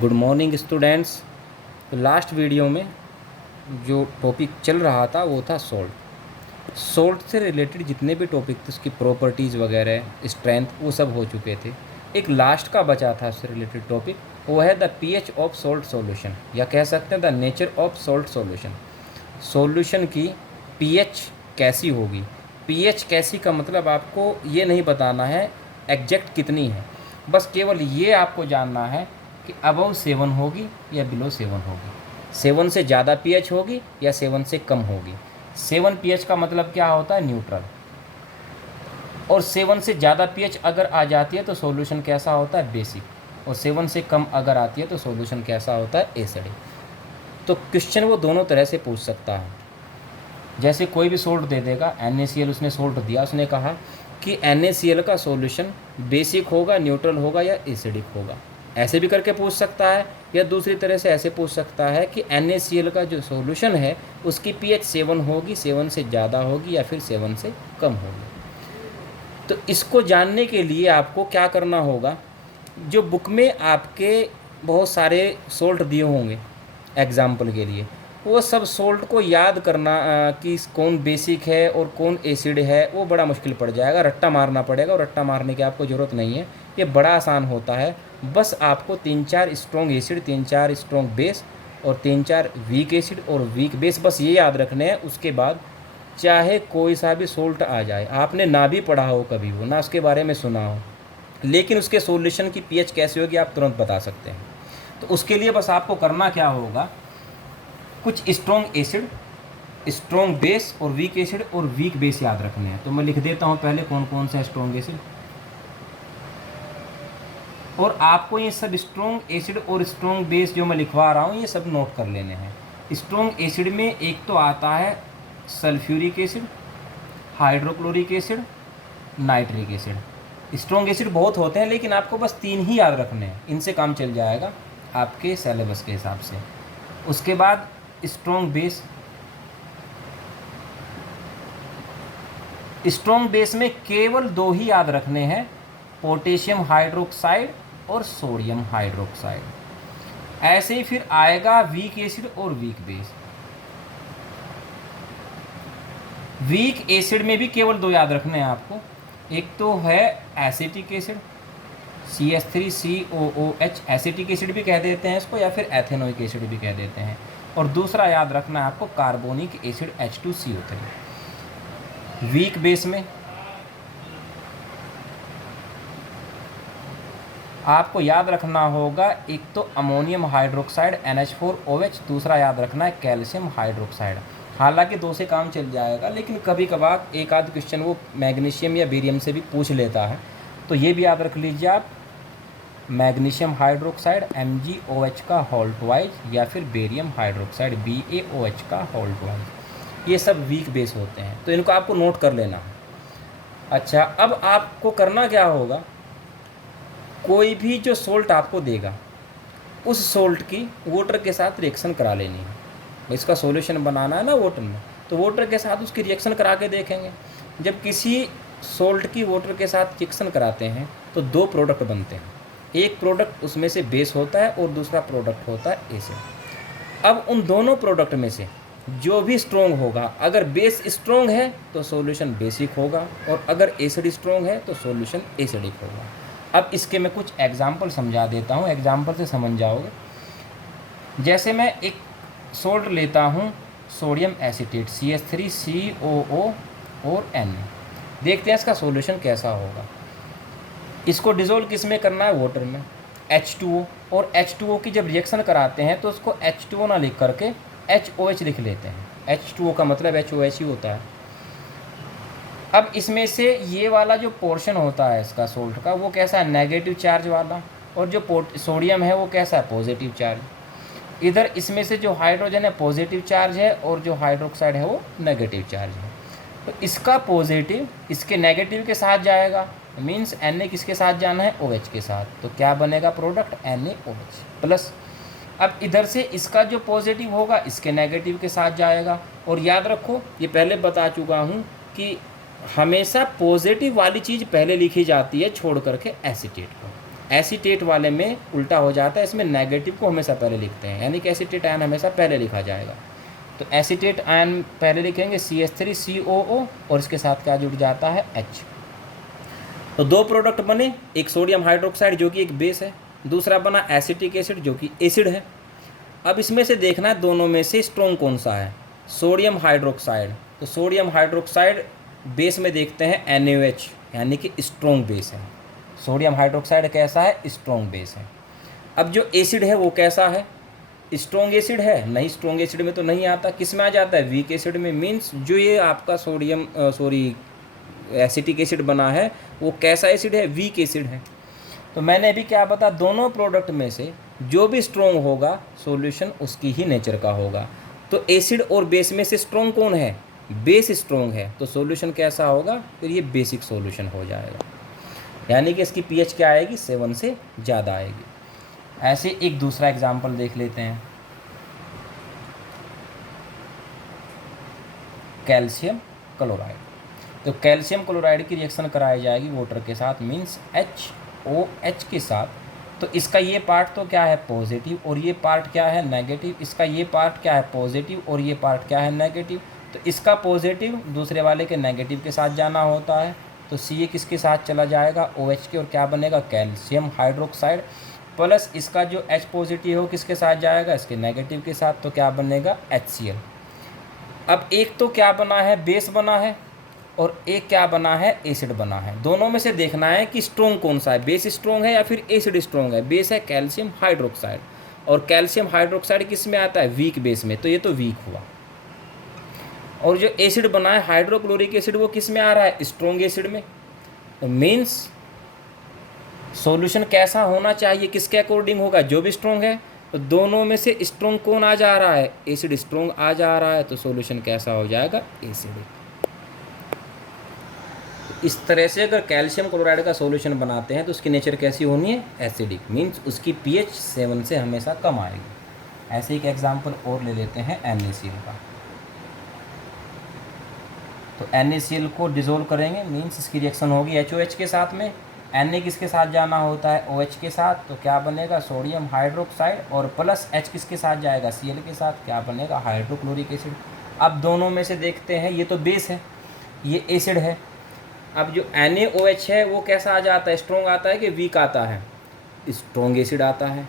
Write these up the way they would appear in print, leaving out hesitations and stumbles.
Good morning students. तो last video में जो टॉपिक चल रहा था वो था सोल्ट से रिलेटेड जितने भी टॉपिक थे उसकी प्रॉपर्टीज़ वगैरह स्ट्रेंथ वो सब हो चुके थे। एक लास्ट का बचा था उससे रिलेटेड टॉपिक, वो है the pH of salt solution, या कह सकते हैं the nature of salt solution. Solution की पीएच कैसी होगी। पीएच कैसी का मतलब आपको ये नहीं बताना है एग्जैक्ट कितनी है, बस केवल ये आपको जानना है कि अबव 7 होगी या बिलो 7 होगी, 7 से ज़्यादा पीएच होगी या 7 से कम होगी। 7 पीएच का मतलब क्या होता है, न्यूट्रल। और 7 से ज़्यादा पीएच अगर आ जाती है तो सॉल्यूशन कैसा होता है, बेसिक। और 7 से कम अगर आती है तो सॉल्यूशन कैसा होता है, एसिडिक। तो क्वेश्चन वो दोनों तरह से पूछ सकता है। जैसे कोई भी सोल्ट दे देगा, NaCl उसने सोल्ट दिया, उसने कहा कि NaCl का सॉल्यूशन बेसिक होगा, न्यूट्रल होगा या एसिडिक होगा, ऐसे भी करके पूछ सकता है। या दूसरी तरह से ऐसे पूछ सकता है कि NaCl का जो सॉल्यूशन है उसकी pH 7 होगी, 7 से ज़्यादा होगी या फिर 7 से कम होगी। तो इसको जानने के लिए आपको क्या करना होगा, जो बुक में आपके बहुत सारे सोल्ट दिए होंगे एग्जाम्पल के लिए, वो सब सोल्ट को याद करना कि कौन बेसिक है और कौन एसिड है, वो बड़ा मुश्किल पड़ जाएगा, रट्टा मारना पड़ेगा। और रट्टा मारने की आपको ज़रूरत नहीं है, ये बड़ा आसान होता है। बस आपको 3-4 स्ट्रॉन्ग एसिड, 3-4 स्ट्रॉन्ग बेस और 3-4 वीक एसिड और वीक बेस, बस ये याद रखने हैं। उसके बाद चाहे कोई सा भी सोल्ट आ जाए, आपने ना भी पढ़ा हो कभी हो, ना उसके बारे में सुना हो, लेकिन उसके सॉल्यूशन की पीएच कैसी होगी आप तुरंत बता सकते हैं। तो उसके लिए बस आपको करना क्या होगा, कुछ स्ट्रॉन्ग एसिड, स्ट्रॉन्ग बेस और वीक एसिड और वीक बेस याद रखने हैं। तो मैं लिख देता हूँ पहले कौन कौन सा स्ट्रॉन्ग एसिड, और आपको ये सब स्ट्रॉन्ग एसिड और स्ट्रॉन्ग बेस जो मैं लिखवा रहा हूँ ये सब नोट कर लेने हैं। स्ट्रॉन्ग एसिड में एक तो आता है sulphuric acid, hydrochloric acid, nitric acid. Strong acid बहुत होते हैं लेकिन आपको बस 3 ही याद रखने हैं, इनसे काम चल जाएगा आपके सिलेबस के हिसाब से। उसके बाद स्ट्रॉन्ग बेस, स्ट्रॉन्ग बेस में केवल 2 ही याद रखने हैं, पोटेशियम हाइड्रोक्साइड और सोडियम हाइड्रोक्साइड। ऐसे ही फिर आएगा वीक एसिड और वीक बेस। वीक एसिड में भी केवल 2 याद रखने हैं आपको, एक तो है acetic acid CH3COOH, acetic acid भी कह देते हैं इसको, या फिर एथेनोइक एसिड भी कह देते हैं। और दूसरा याद रखना है आपको carbonic acid H2CO3। Weak base में आपको याद रखना होगा एक तो अमोनियम हाइड्रोक्साइड NH4OH, दूसरा याद रखना है कैल्शियम हाइड्रोक्साइड। हालांकि 2 से काम चल जाएगा, लेकिन कभी कभार एक आध क्वेश्चन वो मैग्नीशियम या बेरियम से भी पूछ लेता है, तो ये भी याद रख लीजिए आप। मैग्नीशियम हाइड्रोक्साइड MgOH का होल्ट वाइज, या फिर बेरियम हाइड्रोक्साइड BaOH का होल्ट वाइज, ये सब वीक बेस होते हैं, तो इनको आपको नोट कर लेना है। अच्छा, अब आपको करना क्या होगा, कोई भी जो सोल्ट आपको देगा उस सोल्ट की वाटर के साथ रिएक्शन करा लेनी है। इसका सॉल्यूशन बनाना है ना वाटर में, तो वाटर के साथ उसकी रिएक्शन करा के देखेंगे। जब किसी सोल्ट की वाटर के साथ रिएक्शन कराते हैं तो 2 प्रोडक्ट बनते हैं, एक प्रोडक्ट उसमें से बेस होता है और दूसरा प्रोडक्ट होता है एसिड। अब उन दोनों प्रोडक्ट में से जो भी स्ट्रॉन्ग होगा, अगर बेस स्ट्रॉन्ग है तो सॉल्यूशन बेसिक होगा, और अगर एसिड स्ट्रॉन्ग है तो सॉल्यूशन एसिडिक होगा। अब इसके मैं कुछ एग्जाम्पल समझा देता हूँ, एग्जाम्पल से समझ जाओगे। जैसे मैं एक सोल्ट लेता हूँ सोडियम एसिटेट CH3COO और Na, देखते हैं इसका सॉल्यूशन कैसा होगा। इसको डिज़ोल्व किस में करना है, वाटर में, H2O। और H2O की जब रिएक्शन कराते हैं तो उसको H2O ना लिख करके HOH लिख लेते हैं। H2O का मतलब HOH ही होता है। अब इसमें से ये वाला जो पोर्शन होता है इसका सोल्ट का, वो कैसा है, नेगेटिव चार्ज वाला, और जो सोडियम है वो कैसा है, पॉजिटिव चार्ज। इधर इसमें से जो हाइड्रोजन है पॉजिटिव चार्ज है और जो हाइड्रोक्साइड है वो नेगेटिव चार्ज है। तो इसका पॉजिटिव इसके नेगेटिव के साथ जाएगा, मीन्स Na किसके साथ जाना है, OH के साथ। तो क्या बनेगा प्रोडक्ट, NaOH प्लस। अब इधर से इसका जो पॉजिटिव होगा इसके नेगेटिव के साथ जाएगा। और याद रखो, ये पहले बता चुका हूँ कि हमेशा पॉजिटिव वाली चीज़ पहले लिखी जाती है छोड़ करके एसीटेट को। एसीटेट वाले में उल्टा हो जाता है, इसमें नेगेटिव को हमेशा पहले लिखते हैं, यानी कि एसीटेट आयन हमेशा पहले लिखा जाएगा। तो एसीटेट आयन पहले लिखेंगे CH3COO और इसके साथ क्या जुड़ जाता है H। तो दो प्रोडक्ट बने, एक सोडियम हाइड्रोक्साइड जो कि एक बेस है, दूसरा बना एसिटिक एसिड जो कि एसिड है। अब इसमें से देखना है दोनों में से स्ट्रॉन्ग कौन सा है। सोडियम हाइड्रोक्साइड, तो सोडियम हाइड्रोक्साइड बेस में देखते हैं NaOH, यानी कि स्ट्रॉन्ग बेस है। सोडियम हाइड्रोक्साइड कैसा है, स्ट्रॉन्ग बेस है। अब जो एसिड है वो कैसा है, स्ट्रॉन्ग एसिड है, नहीं स्ट्रॉन्ग एसिड में तो नहीं आता, किस में आ जाता है, वीक एसिड में। मीन्स जो ये आपका एसिटिक एसिड बना है वो कैसा एसिड है, वीक एसिड है। तो मैंने अभी क्या बता, दोनों प्रोडक्ट में से जो भी स्ट्रॉन्ग होगा सॉल्यूशन उसकी ही नेचर का होगा। तो एसिड और बेस में से स्ट्रॉन्ग कौन है, बेस स्ट्रॉन्ग है, तो सॉल्यूशन कैसा होगा, फिर ये बेसिक सॉल्यूशन हो जाएगा, यानी कि इसकी pH क्या आएगी, 7 से ज़्यादा आएगी। ऐसे एक दूसरा एग्जाम्पल देख लेते हैं, कैल्शियम क्लोराइड। तो कैल्शियम क्लोराइड की रिएक्शन कराई जाएगी वाटर के साथ, मीन्स HOH के साथ। तो इसका ये पार्ट तो क्या है, पॉजिटिव, और ये पार्ट क्या है, नेगेटिव। इसका ये पार्ट क्या है, पॉजिटिव, और ये पार्ट क्या है, नेगेटिव। तो इसका पॉजिटिव दूसरे वाले के नेगेटिव के साथ जाना होता है, तो Ca किसके साथ चला जाएगा, OH के, और क्या बनेगा, कैल्शियम हाइड्रोक्साइड। प्लस इसका जो H पॉजिटिव हो किसके साथ जाएगा, इसके नेगेटिव के साथ, तो क्या बनेगा, HCl। अब एक तो क्या बना है, बेस बना है, और एक क्या बना है, एसिड बना है। दोनों में से देखना है कि स्ट्रॉन्ग कौन सा है, बेस स्ट्रॉन्ग है या फिर एसिड स्ट्रॉन्ग है। बेस है कैल्शियम हाइड्रोक्साइड, और कैल्शियम हाइड्रोक्साइड किस में आता है, वीक बेस में, तो ये तो वीक हुआ। और जो एसिड बना है हाइड्रोक्लोरिक एसिड, वो किस में आ रहा है, स्ट्रॉन्ग एसिड में। तो मीन्स सॉल्यूशन कैसा होना चाहिए, किसके अकॉर्डिंग होगा, जो भी स्ट्रॉन्ग है। तो दोनों में से स्ट्रॉन्ग कौन आ जा रहा है, एसिड स्ट्रॉन्ग आ जा रहा है, तो सॉल्यूशन कैसा हो जाएगा, एसिडिक। इस तरह से अगर कैल्शियम क्लोराइड का सॉल्यूशन बनाते हैं तो उसकी नेचर कैसी होनी है, एसिडिक, मीन्स उसकी pH 7 से हमेशा कम आएगी। ऐसे एक एग्जांपल और ले लेते हैं NaCl का। तो NaCl को डिज़ोल्व करेंगे, मीन्स इसकी रिएक्शन होगी HOH के साथ में। Na किसके साथ जाना होता है, OH के साथ, तो क्या बनेगा, सोडियम हाइड्रोक्साइड, और प्लस H किसके साथ जाएगा, Cl के साथ, क्या बनेगा, हाइड्रोक्लोरिक एसिड। अब दोनों में से देखते हैं, ये तो बेस है, ये एसिड है। अब जो NaOH है वो कैसा आ जाता है, स्ट्रॉन्ग आता है कि वीक आता है, स्ट्रॉन्ग एसिड आता है,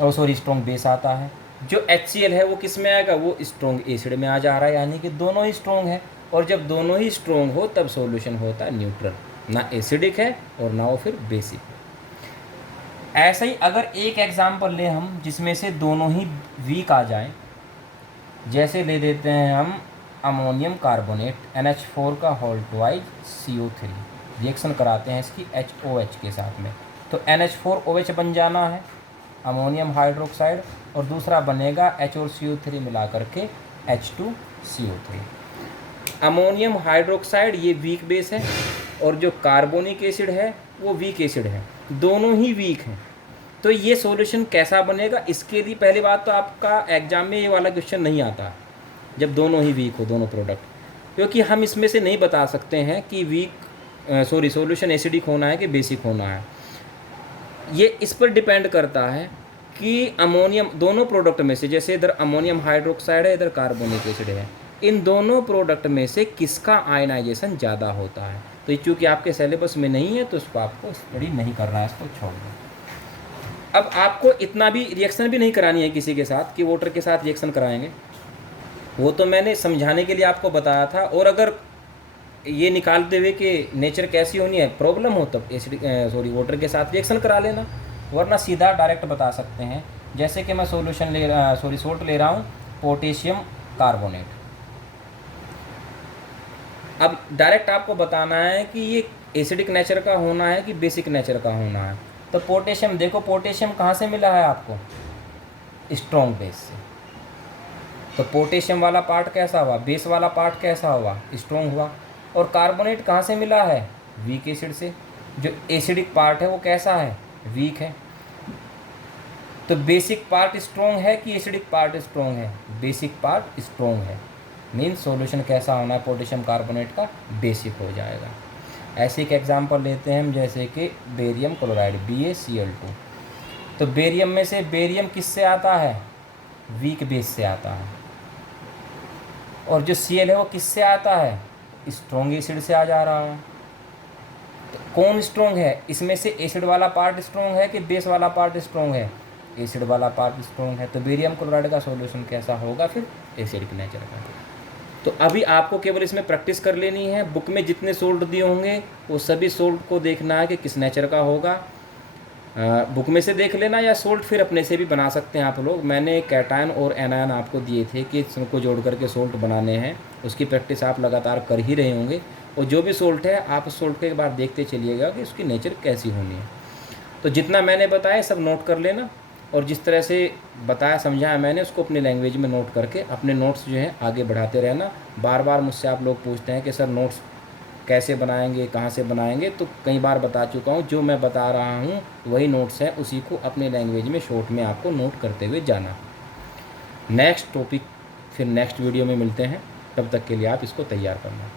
और स्ट्रॉन्ग बेस आता है। जो HCl है वो किस में आएगा, वो स्ट्रॉन्ग एसिड में आ जा रहा है, यानी कि दोनों ही स्ट्रॉन्ग है। और जब दोनों ही स्ट्रॉन्ग हो तब सॉल्यूशन होता है न्यूट्रल, ना एसिडिक है और ना वो फिर बेसिक है। ऐसे ही अगर एक एग्जाम्पल ले हम जिसमें से दोनों ही वीक आ जाएं, जैसे ले देते हैं हम अमोनियम कार्बोनेट NH4 का होल ट्वाइस CO3, रिएक्शन कराते हैं इसकी HOH के साथ में। तो NH4OH बन जाना है, अमोनियम हाइड्रोक्साइड, और दूसरा बनेगा H और CO3 मिला करके H2CO3। अमोनियम हाइड्रोक्साइड ये वीक बेस है, और जो कार्बोनिक एसिड है वो वीक एसिड है, दोनों ही वीक हैं। तो ये सॉल्यूशन कैसा बनेगा, इसके लिए पहली बात तो आपका एग्जाम में ये वाला क्वेश्चन नहीं आता जब दोनों ही वीक हो दोनों प्रोडक्ट, क्योंकि हम इसमें से नहीं बता सकते हैं कि सॉल्यूशन एसिडिक होना है कि बेसिक होना है। ये इस पर डिपेंड करता है कि अमोनियम दोनों प्रोडक्ट में से, जैसे इधर अमोनियम हाइड्रोक्साइड है, इधर कार्बोनिक एसिड है, इन दोनों प्रोडक्ट में से किसका आयनाइजेशन ज़्यादा होता है। तो ये चूँकि आपके सिलेबस में नहीं है तो इसको आपको स्टडी नहीं करना है, इसको छोड़ दो। अब आपको इतना भी रिएक्शन भी नहीं करानी है किसी के साथ कि वाटर के साथ रिएक्शन कराएंगे, वो तो मैंने समझाने के लिए आपको बताया था। और अगर ये निकालते हुए कि नेचर कैसी होनी है प्रॉब्लम हो तब वाटर के साथ रिएक्शन करा लेना, वरना सीधा डायरेक्ट बता सकते हैं। जैसे कि मैं सोल्ट ले रहा हूँ पोटेशियम कार्बोनेट। अब डायरेक्ट आपको बताना है कि ये एसिडिक नेचर का होना है कि बेसिक नेचर का होना है। तो पोटेशियम देखो, पोटेशियम कहाँ से मिला है आपको, स्ट्रॉन्ग बेस से। तो पोटेशियम वाला पार्ट कैसा हुआ, बेस वाला पार्ट कैसा हुआ, स्ट्रॉन्ग हुआ। और कार्बोनेट कहाँ से मिला है, वीक एसिड से। जो एसिडिक पार्ट है वो कैसा है, वीक है। तो बेसिक पार्ट स्ट्रॉन्ग है कि एसिडिक पार्ट स्ट्रॉन्ग है, बेसिक पार्ट स्ट्रॉन्ग है। मीन्स सॉल्यूशन कैसा होना है पोटेशियम कार्बोनेट का, बेसिक हो जाएगा। ऐसे एक एग्जांपल लेते हैं हम, जैसे कि बेरियम क्लोराइड BaCl2। तो बेरियम में से बेरियम किससे आता है? वीक बेस से आता है। और जो Cl है वो किससे आता है? स्ट्रॉन्ग एसिड से आ जा रहा है। तो कौन स्ट्रॉन्ग है इसमें से? एसिड वाला पार्ट स्ट्रॉन्ग है कि बेस वाला पार्ट स्ट्रॉन्ग है? एसिड वाला पार्ट स्ट्रॉन्ग है। तो बेरियम क्लोराइड का सॉल्यूशन कैसा होगा फिर? एसिड के नेचर का। तो अभी आपको केवल इसमें प्रैक्टिस कर लेनी है। बुक में जितने सोल्ट दिए होंगे वो सभी सोल्ट को देखना है कि किस नेचर का होगा। बुक में से देख लेना, या सोल्ट फिर अपने से भी बना सकते हैं आप लोग। मैंने कैटायन और एनायन आपको दिए थे कि इनको जोड़ करके सोल्ट बनाने हैं। उसकी प्रैक्टिस आप लगातार कर ही रहे होंगे। और जो भी सोल्ट है आप उस सोल्ट के एक बार देखते चलिएगा कि उसकी नेचर कैसी होनी है। तो जितना मैंने बताया सब नोट कर लेना, और जिस तरह से बताया समझाया मैंने उसको अपनी लैंग्वेज में नोट करके अपने नोट्स जो हैं आगे बढ़ाते रहना। बार बार मुझसे आप लोग पूछते हैं कि सर नोट्स कैसे बनाएंगे, कहाँ से बनाएंगे, तो कई बार बता चुका हूँ। जो मैं बता रहा हूँ वही नोट्स हैं, उसी को अपने लैंग्वेज में शॉर्ट में आपको नोट करते हुए जाना। नेक्स्ट टॉपिक फिर नेक्स्ट वीडियो में मिलते हैं, तब तक के लिए आप इसको तैयार करना।